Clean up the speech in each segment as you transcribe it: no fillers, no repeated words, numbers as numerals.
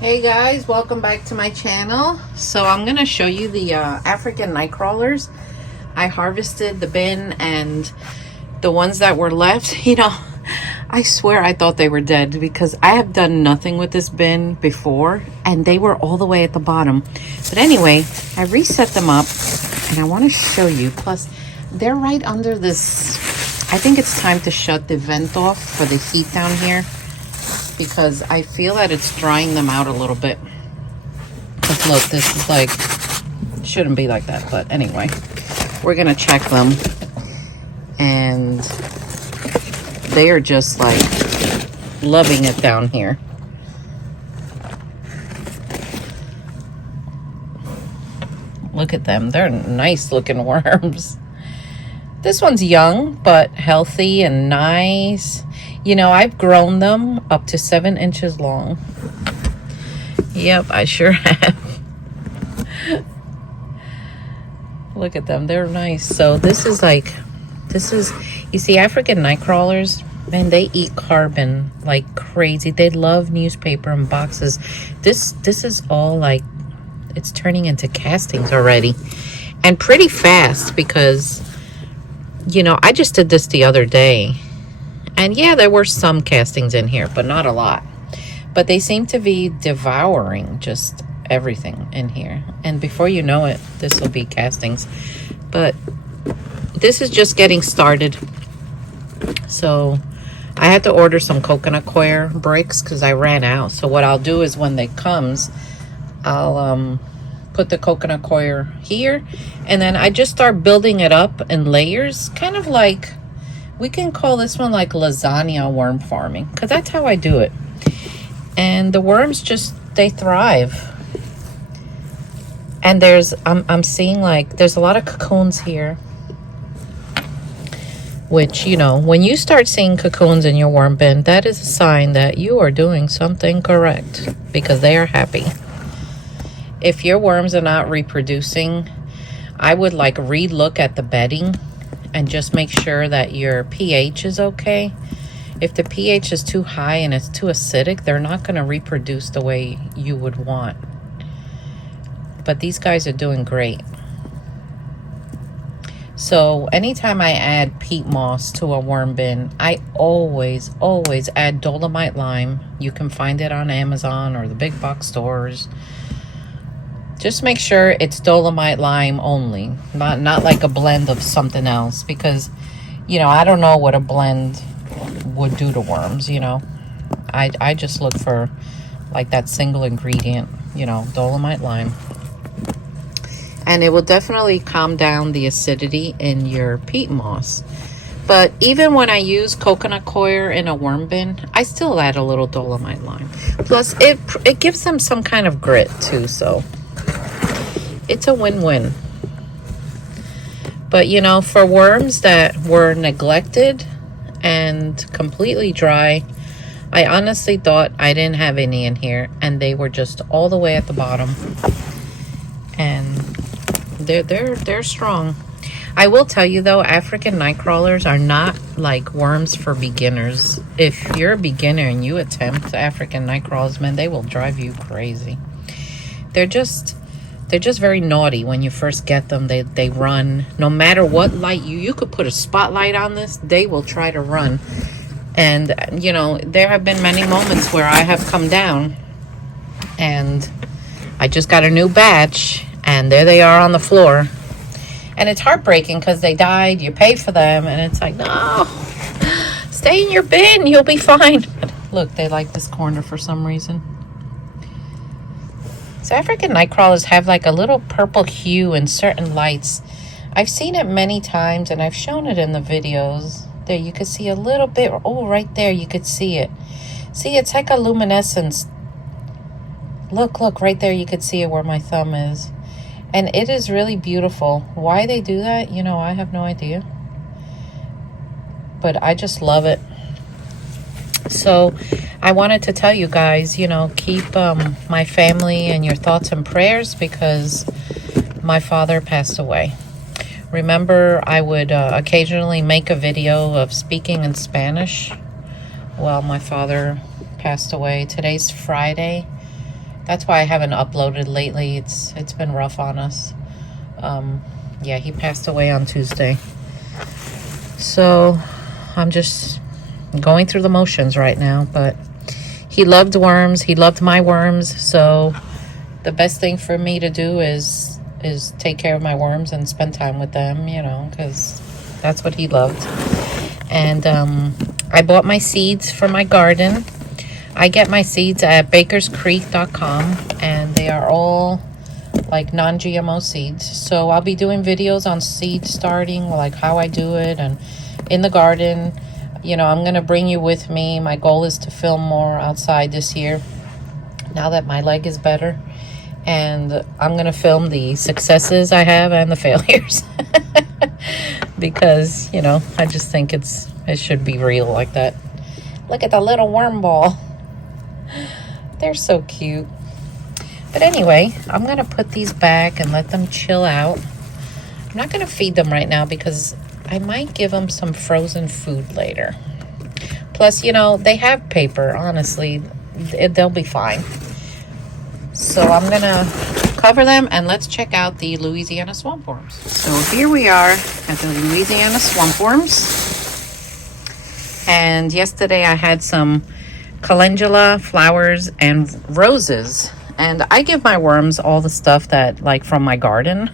Hey guys, welcome back to my channel. So I'm gonna show you the African night crawlers. I harvested the bin and the ones that were left, I swear I thought they were dead because I have done nothing with this bin before and they were all the way at the bottom. But anyway, I reset them up and I want to show you. Plus, they're right under this. I think it's time to shut the vent off for the heat down here, because I feel that it's drying them out a little bit. Because look, this is like, shouldn't be like that, but anyway, we're gonna check them. And they are just like loving it down here. Look at them, they're nice looking worms. This one's young, but healthy and nice. I've grown them up to 7 inches long. Yep, I sure have. Look at them, they're nice. So you see, African night crawlers, man, they eat carbon like crazy. They love newspaper and boxes. This is all like, it's turning into castings already. And pretty fast because, I just did this the other day. And yeah, there were some castings in here, but not a lot. But they seem to be devouring just everything in here. And before you know it, this will be castings. But this is just getting started. So I had to order some coconut coir bricks because I ran out. So what I'll do is when they comes, I'll put the coconut coir here. And then I just start building it up in layers, kind of like, we can call this one like lasagna worm farming, because that's how I do it. And the worms they thrive. And I'm seeing like, there's a lot of cocoons here. Which, when you start seeing cocoons in your worm bin, that is a sign that you are doing something correct, because they are happy. If your worms are not reproducing, I would like re-look at the bedding and just make sure that your pH is okay. If the pH is too high and it's too acidic, they're not going to reproduce the way you would want. But these guys are doing great. So anytime I add peat moss to a worm bin, I always add dolomite lime. You can find it on Amazon or the big box stores. Just make sure it's dolomite lime only, not like a blend of something else, because, I don't know what a blend would do to worms, I just look for like that single ingredient, dolomite lime. And it will definitely calm down the acidity in your peat moss. But even when I use coconut coir in a worm bin, I still add a little dolomite lime. Plus, it gives them some kind of grit too, so it's a win-win. But, for worms that were neglected and completely dry, I honestly thought I didn't have any in here, and they were just all the way at the bottom. And they're strong. I will tell you though, African night crawlers are not like worms for beginners. If you're a beginner and you attempt African night crawlers, man, they will drive you crazy. They're just very naughty when you first get them. They run. No matter what light you could put a spotlight on this, they will try to run. And, there have been many moments where I have come down and I just got a new batch and there they are on the floor. And it's heartbreaking because they died. You pay for them and it's like, no, stay in your bin. You'll be fine. But look, they like this corner for some reason. So African night crawlers have like a little purple hue in certain lights. I've seen it many times and I've shown it in the videos. There you can see a little bit. Oh, right there you could see it. See, it's like a luminescence. Look, right there you could see it where my thumb is. And it is really beautiful. Why they do that, I have no idea. But I just love it. So I wanted to tell you guys, keep my family in your thoughts and prayers, because my father passed away. Remember, I would occasionally make a video of speaking in Spanish. Well, my father passed away. Today's Friday, That's why I haven't uploaded lately. It's been rough on us. Yeah, he passed away on Tuesday. So I'm just going through the motions right now, but he loved worms. He loved my worms. So the best thing for me to do is take care of my worms and spend time with them, you know, because that's what he loved. And I bought my seeds for my garden. I get my seeds at bakerscreek.com, and they are all like non-GMO seeds. So I'll be doing videos on seed starting, like how I do it, and in the garden. You know, I'm going to bring you with me. My goal is to film more outside this year, now that my leg is better. And I'm going to film the successes I have and the failures. Because, you know, I just think it should be real like that. Look at the little worm ball. They're so cute. But anyway, I'm going to put these back and let them chill out. I'm not going to feed them right now because I might give them some frozen food later. Plus, you know, they have paper. Honestly, they'll be fine. So I'm going to cover them and let's check out the Louisiana swamp worms. So here we are at the Louisiana swamp worms. And yesterday I had some calendula, flowers, and roses. And I give my worms all the stuff that, like, from my garden.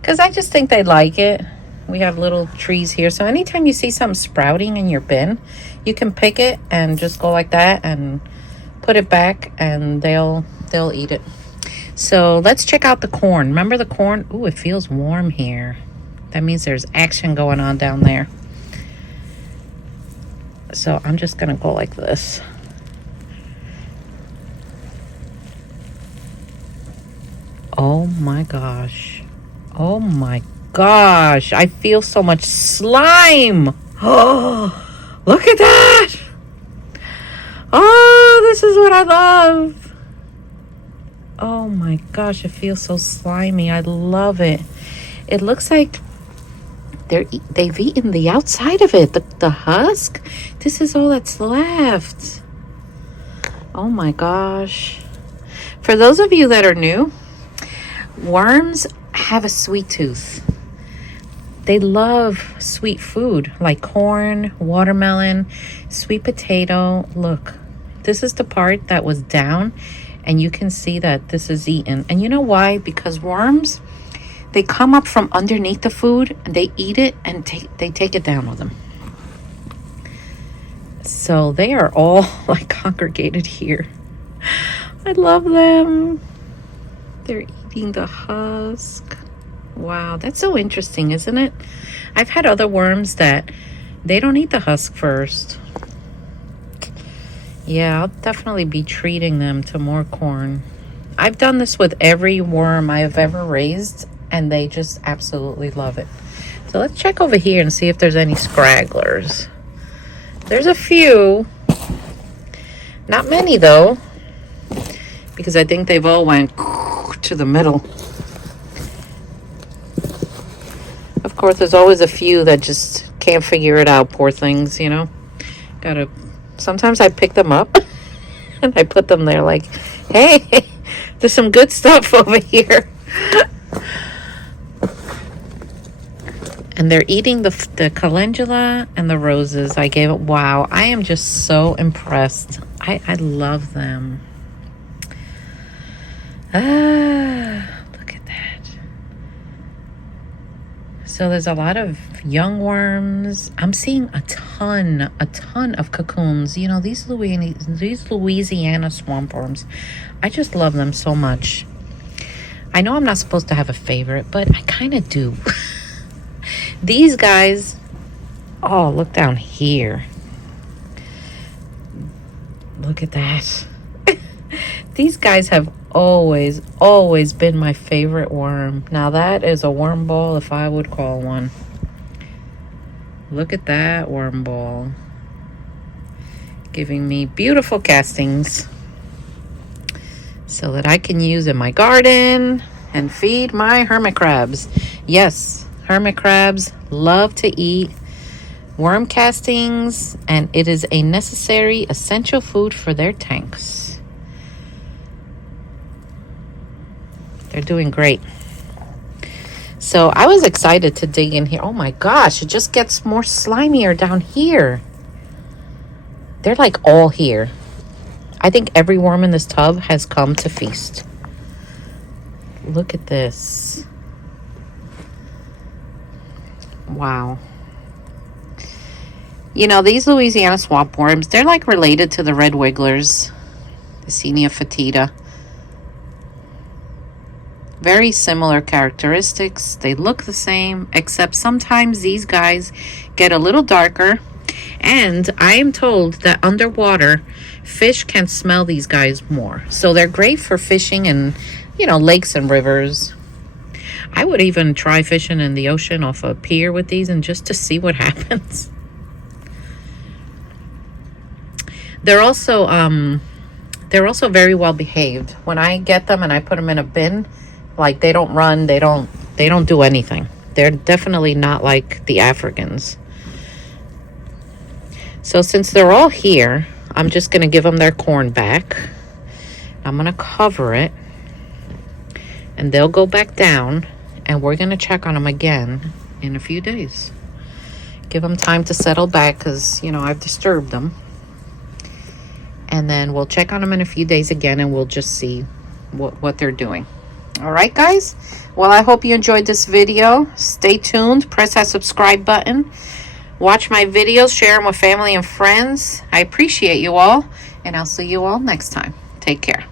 Because I just think they like it. We have little trees here. So anytime you see something sprouting in your bin, you can pick it and just go like that and put it back, and they'll eat it. So let's check out the corn. Remember the corn? Ooh, it feels warm here. That means there's action going on down there. So I'm just going to go like this. Oh my gosh. Oh my gosh. I feel so much slime. Oh, look at that. Oh, this is what I love. Oh my gosh, it feels so slimy. I love it. It looks like they've eaten the outside of it, the husk. This is all that's left. Oh my gosh. For those of you that are new, worms have a sweet tooth. They love sweet food like corn, watermelon, sweet potato. Look, this is the part that was down, and you can see that this is eaten. And you know why? Because worms, they come up from underneath the food and they eat it and they take it down with them. So they are all like congregated here. I love them. They're eating the husk. Wow, that's so interesting, isn't it? I've had other worms that they don't eat the husk first. Yeah, I'll definitely be treating them to more corn. I've done this with every worm I have ever raised, and they just absolutely love it. So let's check over here and see if there's any scragglers. There's a few. Not many, though, because I think they've all went to the middle. Of course, there's always a few that just can't figure it out, poor things, you know. Sometimes I pick them up and I put them there like, hey, there's some good stuff over here. And they're eating the calendula and the roses I gave it. Wow, I am just so impressed. I love them. Look at that. So there's a lot of young worms. I'm seeing a ton of cocoons. You know, these Louisiana swamp worms, I just love them so much. I know I'm not supposed to have a favorite, but I kind of do. These guys, oh, look down here. Look at that. These guys have always been my favorite worm. Now that is a worm ball if I would call one. Look at that worm ball. Giving me beautiful castings so that I can use in my garden and feed my hermit crabs. Yes, hermit crabs love to eat worm castings, and it is a necessary, essential food for their tanks. They're doing great. So I was excited to dig in here. Oh my gosh, it just gets more slimier down here. They're like all here. I think every worm in this tub has come to feast. Look at this. Wow. You know, these Louisiana swamp worms, they're like related to the red wigglers, the Senia fetida. Very similar characteristics. They look the same, except sometimes these guys get a little darker. And I am told that underwater, fish can smell these guys more. So they're great for fishing in, you know, lakes and rivers. I would even try fishing in the ocean off a pier with these and just to see what happens. They're also very well behaved. When I get them and I put them in a bin, like they don't run, they don't do anything. They're definitely not like the Africans. So since they're all here, I'm just going to give them their corn back. I'm going to cover it. And they'll go back down. And we're going to check on them again in a few days. Give them time to settle back because, you know, I've disturbed them. And then we'll check on them in a few days again and we'll just see what they're doing. All right, guys? Well, I hope you enjoyed this video. Stay tuned. Press that subscribe button. Watch my videos. Share them with family and friends. I appreciate you all. And I'll see you all next time. Take care.